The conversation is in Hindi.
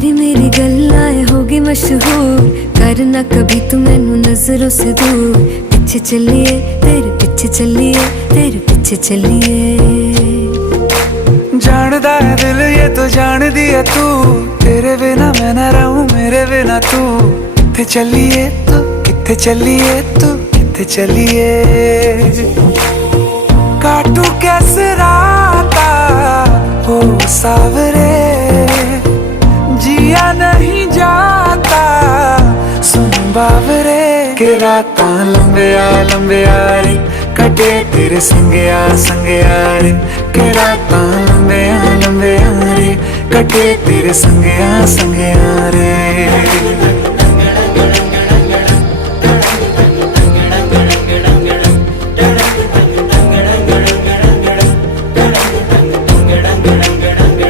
तेरी मेरी गल्लाएं होगी मशहूर, करना कभी तू मैनू नजरों से दूर। पीछे चलिए तेरे पीछे चलिए, तेरे पीछे चलिए। जानदा है दिल ये तो जान दिया तू, तेरे बिना मैं ना रहूं मेरे बिना तू। किथे चलिए तू, किथे चलिए तू, किथे चलिए। काटू कैसे राता हो सावरे, जिया नहीं जाता सुन बावरे। के राता लंबिया लंबिया रे, कटे तेरे संगया संगया रे। के राता लंबिया लंबिया रे, कटे तेरे संगया संगया रे।